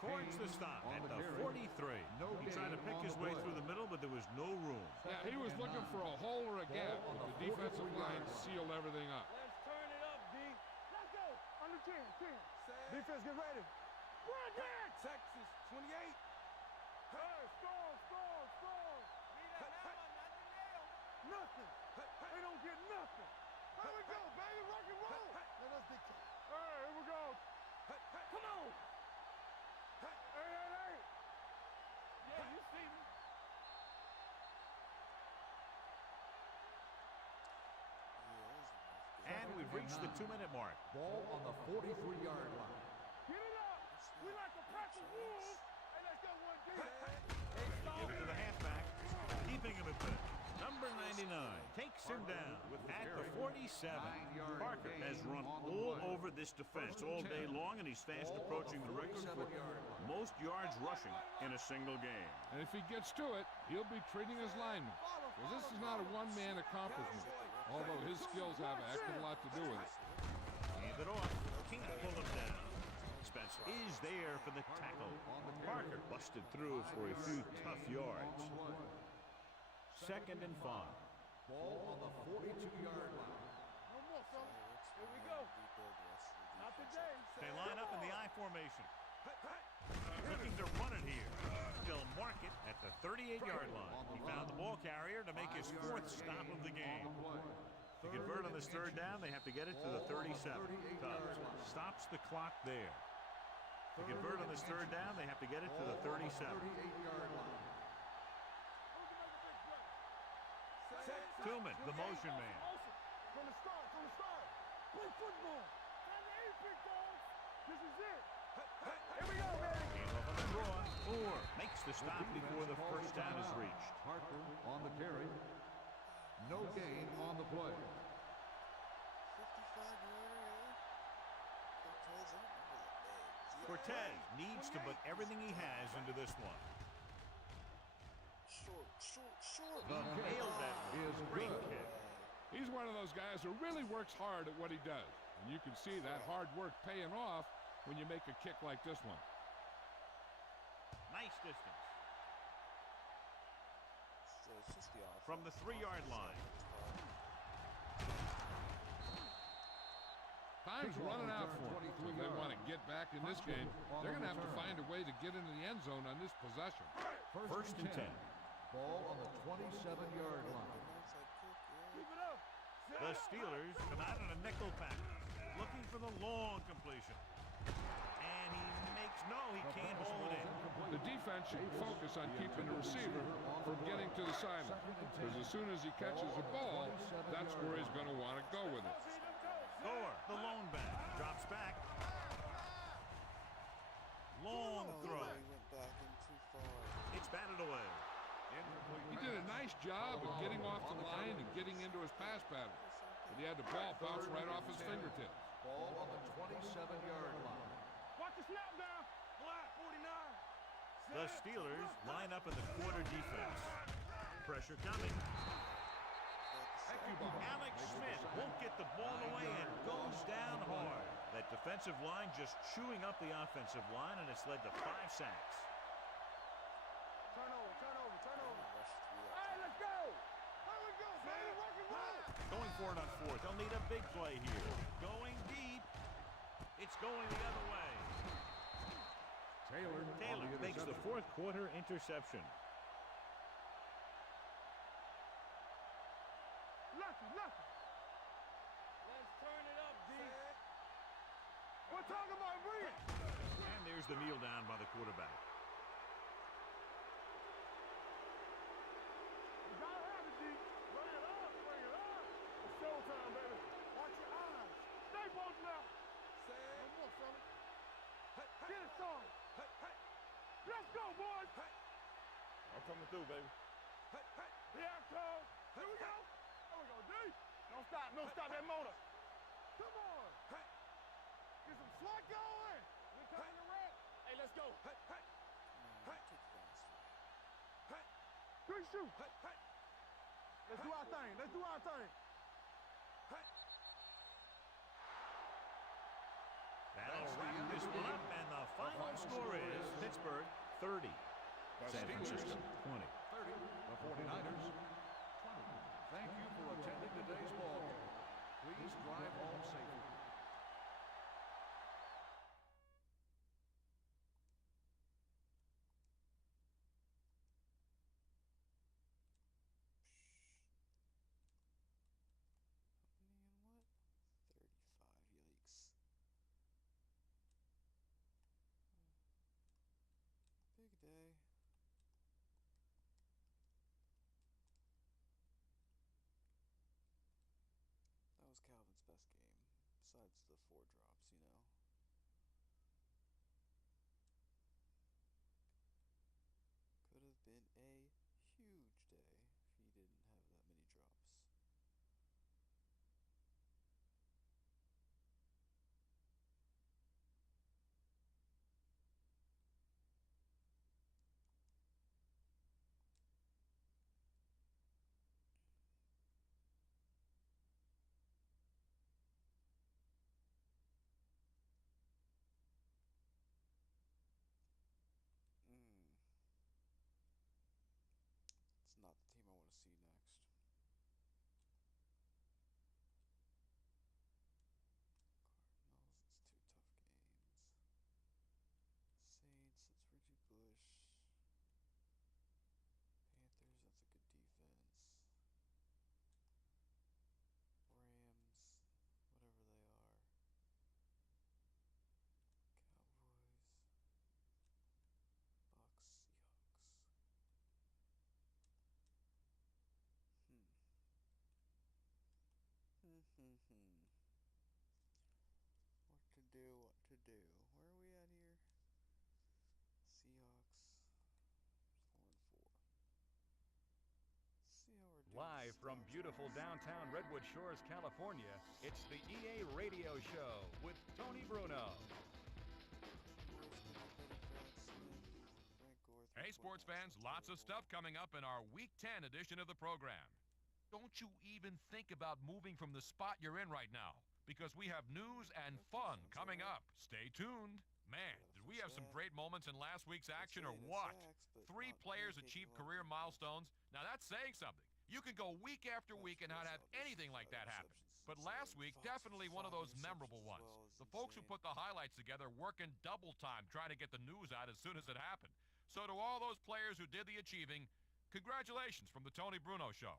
records the stop at the 43. He tried to pick his way through the middle, but there was no room. Yeah, he was looking for a hole or a gap, but the defensive line sealed everything up. Let's turn it up, D. Let's go. Under 10, 10. Defense, get ready. Run that! Texas, 28. Hey, score. Nothing. They don't get nothing. Here we go, baby. Rock and roll. Let us dictate. Hey, here we go. Come on. Hey. Yeah, you see me. And we've reached the 2-minute mark. Ball on the 43-yard line. Get it up. We like to practice wolves. Hey, let's go one deep. Give it to the halfback, keeping him at bay. Number 99 takes him down at the 47. Parker has run all over this defense all day long, and he's fast approaching the record for most yards rushing in a single game. And if he gets to it, he'll be treating his linemen, because this is not a one-man accomplishment, although his skills have a heck of a lot to do with it. Hand it off. Can't pull him down. Spencer is there for the tackle. Parker busted through for a few tough yards. 2nd and 5. Ball on the 42-yard line. No more, son. Here we go. Not today. They line up in the I formation. Looking to run it here. They'll mark it at the 38-yard line. He found the ball carrier to make his 4th stop of the game. To convert on this 3rd down, they have to get it to the 37. Tubbs stops the clock there. To convert on this 3rd down, they have to get it to the 37. 38-yard line. Tillman, the motion man. From the start. Play football. Time to eat, big dogs. This is it. Here we go, man. Came up on the draw. Moore makes the stop before the 1st down is reached. Parker on the carry. No gain on the play. 55-yarder. Cortez needs to put everything he has into this one. Short. He nailed that one. Great kick. He's one of those guys who really works hard at what he does. And you can see that hard work paying off when you make a kick like this one. Nice distance. So it's just the offense. From the 3-yard line. Time's running out for them. If they want to get back in this game, they're going to have to find a way to get into the end zone on this possession. 1st and 10. Ball on the 27-yard line. Keep it up. The Steelers come out in a nickel package, looking for the long completion. And he can't hold it in. The defense should focus on keeping the receiver from getting to the sideline, because as soon as he catches the ball, that's where he's going to want to go with it. Thor, the lone back, drops back. Long throw. He went back in too far. It's batted away. He did a nice job of getting off the line and getting into his pass pattern, but he had the ball bounce right off his fingertips. Ball on the 27-yard line. Watch the snap down. Black 49. The Steelers line up in the quarter defense. Pressure coming. Alex Smith won't get the ball away and goes down hard. That defensive line just chewing up the offensive line, and it's led to 5 sacks. Turn over. Hey, let's go. Here we go, baby. Rock and roll. Going for it on 4th. They'll need a big play here. Going deep. It's going the other way. Taylor makes the 4th quarter interception. Lucky. Let's turn it up, D. We're talking about bring it. And there's the kneel down by the quarterback. You gotta have it, D. Bring it up. It's showtime, baby. Watch your eyes. Stay both now. No more, son. Get it, son. Let's go, boys. I'm coming through, baby. Yeah, Cole. Here we go. There we go, D. Don't stop that motor. Come on. Get some slack going. We coming to wreck. Hey, let's go. Three shoot. Let's do our thing. That'll wrap this one up, and the final score is 30. The San Francisco, Steelers 20. 30. The 49ers 20. Thank you for attending today's ball game. Please drive home safely. How many and what? 35. Yikes. Big day. That was Calvin's best game, besides the 4 drops, you know. Could have been a huge day if he didn't have that many drops. It's not the team I want to see next. Cardinals, it's 2 tough games. Saints, it's Reggie Bush. Panthers, that's a good defense. Rams, whatever they are. Cowboys. Bucks, Seahawks. What to do, what to do. Where are we at here? Seahawks. 4-4. See how we're doing. Live from beautiful downtown Redwood Shores, California, it's the EA Radio Show with Tony Bruno. Hey, sports fans, lots of stuff coming up in our Week 10 edition of the program. Don't you even think about moving from the spot you're in right now, because we have news and fun coming up. Stay tuned. Man, did we have some great moments in last week's action or what? 3 players achieved career milestones. Now that's saying something. You can go week after week and not have anything like that happen. But last week, definitely one of those memorable ones. The folks who put the highlights together working double time trying to get the news out as soon as it happened. So to all those players who did the achieving, congratulations from the Tony Bruno Show.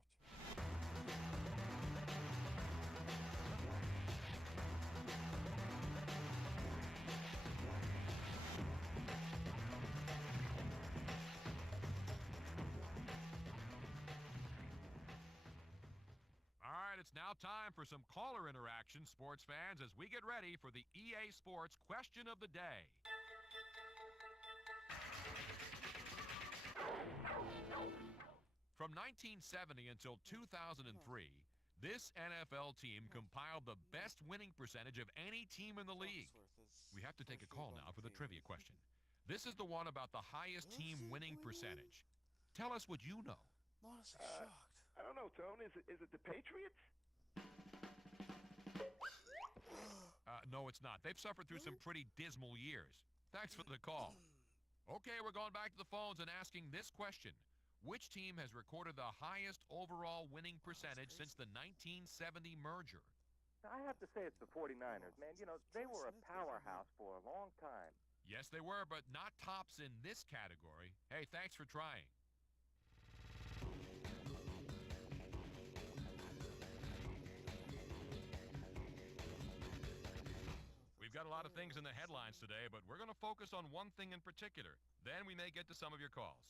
All right, it's now time for some caller interaction, sports fans, as we get ready for the EA Sports Question of the Day. From 1970 until 2003, this NFL team compiled the best winning percentage of any team in the league. We have to take a call now for the trivia question. This is the one about the highest team winning percentage. Tell us what you know. I'm honestly shocked. I don't know, Tone. Is it the Patriots? No, it's not. They've suffered through some pretty dismal years. Thanks for the call. Okay, we're going back to the phones and asking this question. Which team has recorded the highest overall winning percentage since the 1970 merger? I have to say it's the 49ers, man. You know, they were a powerhouse for a long time. Yes, they were, but not tops in this category. Hey, thanks for trying. We've got a lot of things in the headlines today, but we're going to focus on one thing in particular. Then we may get to some of your calls.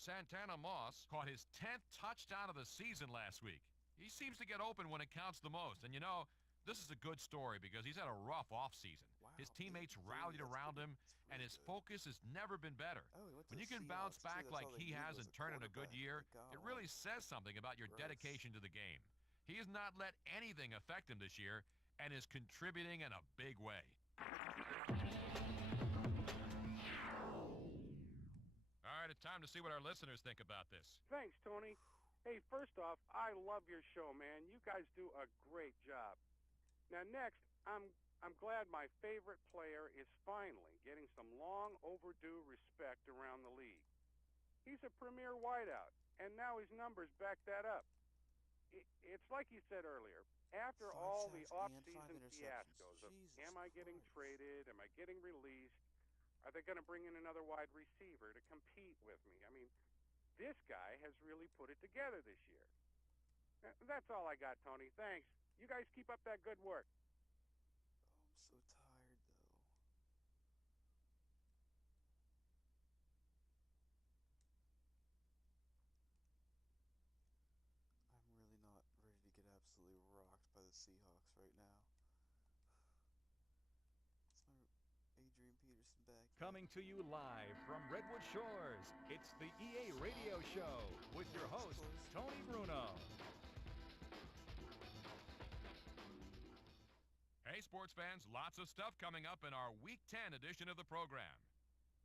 Santana Moss caught his 10th touchdown of the season last week. He seems to get open when it counts the most. And you know, this is a good story because he's had a rough offseason. His teammates rallied around him, and his focus has never been better. When you can bounce back like he has and turn in a good year, it really says something about your dedication to the game. He has not let anything affect him this year and is contributing in a big way. All right, it's time to see what our listeners think about this. Thanks, Tony. Hey, first off, I love your show, man. You guys do a great job. Now, next, I'm glad my favorite player is finally getting some long overdue respect around the league. He's a premier wideout, and now his numbers back that up. It's like you said earlier. After 5 all the sacks and 5 off-season interceptions. fiascos of Jesus am I getting Christ. traded, am I getting released, are they going to bring in another wide receiver to compete with me? I mean, this guy has really put it together this year. That's all I got, Tony. Thanks. You guys keep up that good work. Oh, I'm so tired, though. I'm really not ready to get absolutely rocked by the Seahawks right now. It's my Adrian Peterson back yet? Coming to you live from Redwood Shores, it's the EA Radio Show with your host, Tony Bruno. Hey, sports fans, lots of stuff coming up in our Week 10 edition of the program.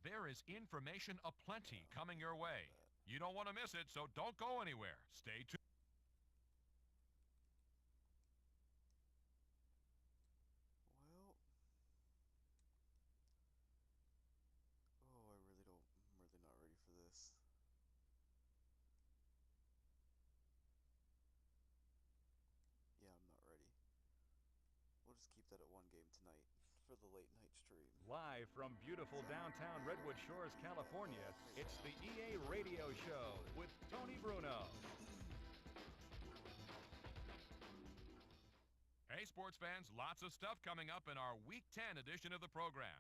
There is information aplenty coming your way. You don't want to miss it, so don't go anywhere. Stay tuned. Well, oh, I'm really not ready for this. Yeah, I'm not ready. We'll just keep that at one game tonight for the late night stream. Live from beautiful downtown Redwood Shores, California, it's the EA Radio Show with Tony Bruno. Hey, sports fans, lots of stuff coming up in our Week 10 edition of the program.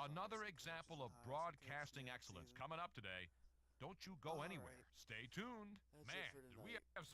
Another example of broadcasting excellence coming up today. Don't you go anywhere. Stay tuned. That's it Man, for do we tonight. have some